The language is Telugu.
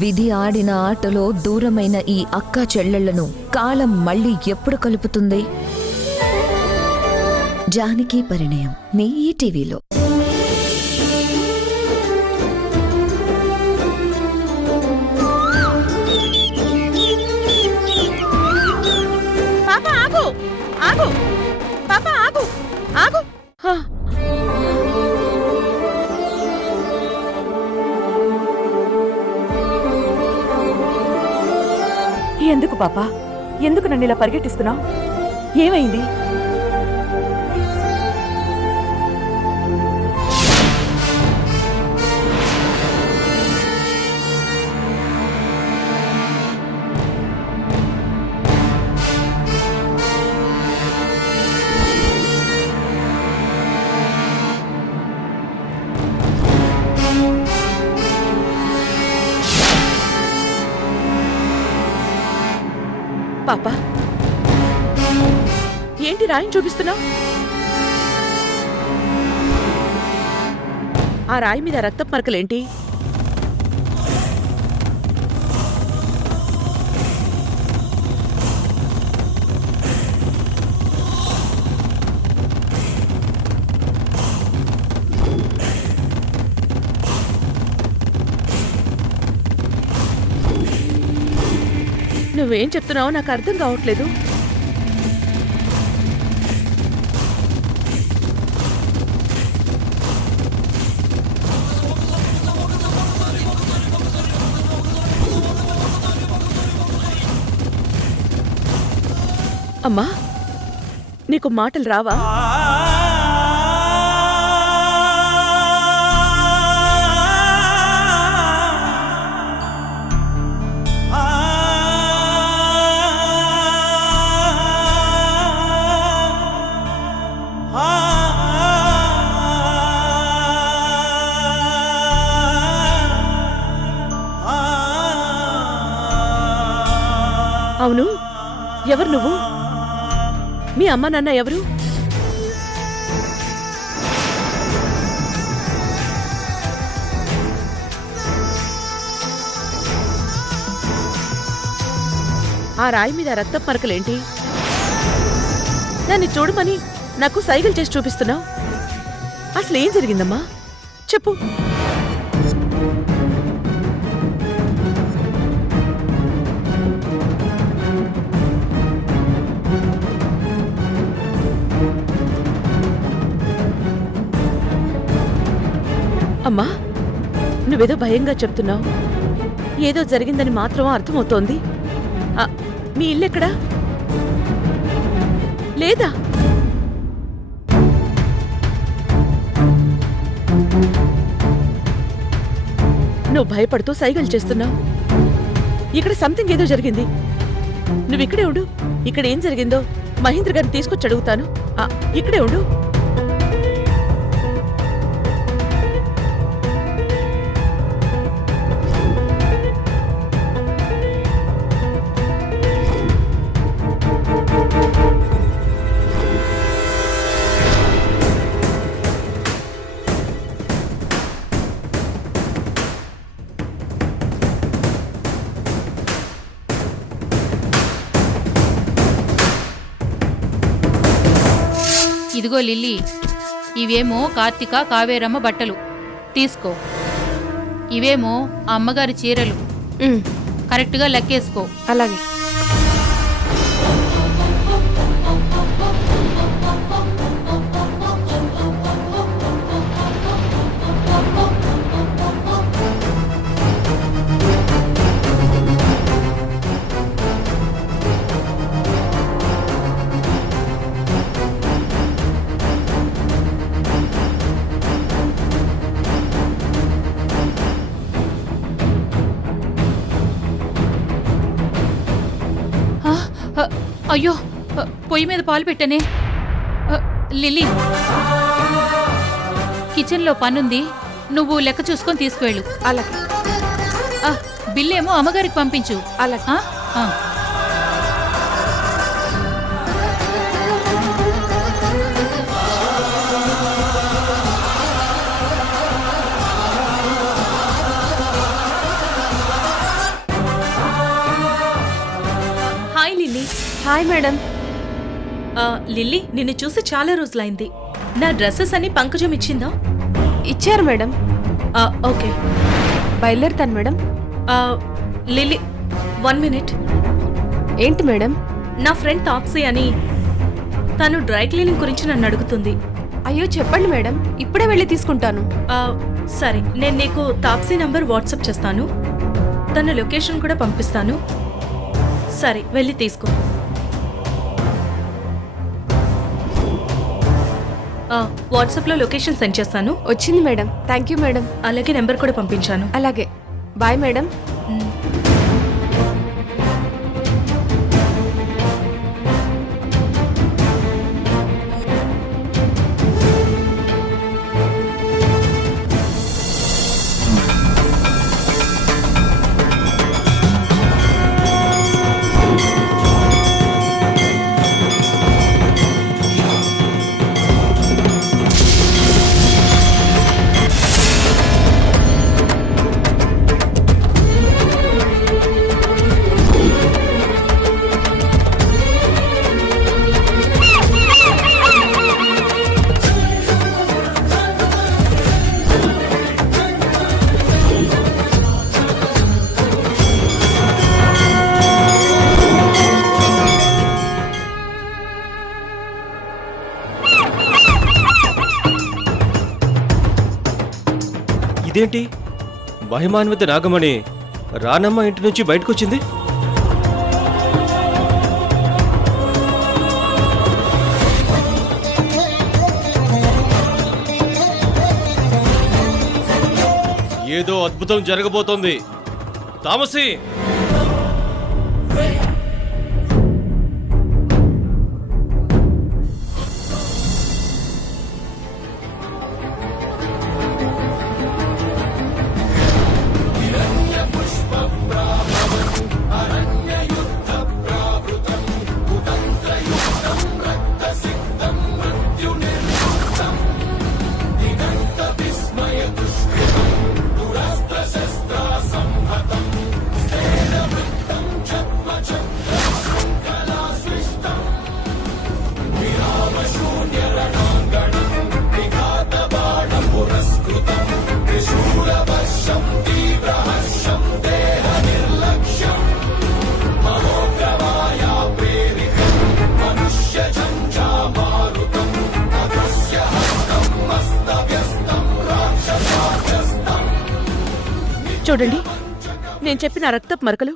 విధి ఆడిన ఆటలో దూరమైన ఈ అక్కా చెల్లెళ్లను కాలం మళ్ళీ ఎప్పుడు కలుపుతుంది? జానకి పరిణయం మీ ఈటీవీలో. పాప ఆగు, ఆగు, పాప ఆగు, ఆగు. ఎందుకు పాపా, ఎందుకు నన్ను ఇలా పరిగెట్టిస్తున్నావు? ఏమైంది? పాపా, ఏంటి రాయిని చూపిస్తున్నావు? ఆ రాయి మీద రక్తపు మరకలేంటి? నువ్వేం చెప్తున్నావో నాకు అర్థం కావట్లేదు. అమ్మా, నీకు మాటలు రావా? అవును, ఎవరు నువ్వు? మీ అమ్మ నాన్న ఎవరు? ఆ రాయి మీద రక్తపు మరకలేంటి? నన్ను చూడమని నాకు సైగలు చేసి చూపిస్తున్నావు. అసలు ఏం జరిగిందమ్మా, చెప్పు. అమ్మా, నువ్వేదో భయంగా చెప్తున్నావు. ఏదో జరిగిందని మాత్రం అర్థమవుతోంది. మీ ఇల్లెక్కడా? లేదా? నువ్వు భయపడుతూ సైగలు చేస్తున్నావు. ఇక్కడ సంథింగ్ ఏదో జరిగింది. నువ్విక్కడే ఉండు. ఇక్కడ ఏం జరిగిందో మహేంద్ర గారిని తీసుకొచ్చి అడుగుతాను. ఇక్కడే ఉండు. ఇదిగో లిల్లీ, ఇవేమో కార్తిక కావేరమ్మ బట్టలు తీసుకో. ఇవేమో అమ్మగారి చీరలు. కరెక్ట్గా లెక్కేసుకో. అలాగే. అయ్యో, పొయ్యి మీద పాలు పెట్టనే. లిల్లీ, కిచెన్లో పనుంది, నువ్వు లెక్క చూసుకొని తీసుకువెళ్ళు. అలాగే. బిల్లేమో అమ్మగారికి పంపించు. అలాగే. Hi madam. లిల్లీ నిన్ను చూసి చాలా రోజులైంది. నా డ్రెస్సెస్ అన్ని పంకజం ఇచ్చిందా? ఇచ్చారు మేడం. ఓకే. బయలుదేరుతాను మేడం. Lily 1 minute. ఏంటి మేడం? నా ఫ్రెండ్ తాప్సీ అని తను డ్రై క్లీనింగ్ గురించి నన్ను అడుగుతుంది. అయ్యో చెప్పండి మేడం, ఇప్పుడే వెళ్ళి తీసుకుంటాను. సరే, నేను నీకు తాప్సీ నంబర్ వాట్సాప్ చేస్తాను. తన లొకేషన్ కూడా పంపిస్తాను. సరే, వెళ్ళి తీసుకో. వాట్సాప్లో లొకేషన్ సెండ్ చేస్తాను. వచ్చింది మేడం. Thank you madam. అలాగే నెంబర్ కూడా పంపించాను. అలాగే. Bye madam. ఇదేంటి మహిమాన్విత నాగమణి రానమ్మ ఇంటి నుంచి బయటకొచ్చింది? ఏదో అద్భుతం జరగబోతోంది. తామసి, చూడండి, నేను చెప్పిన రక్తపు మరకలు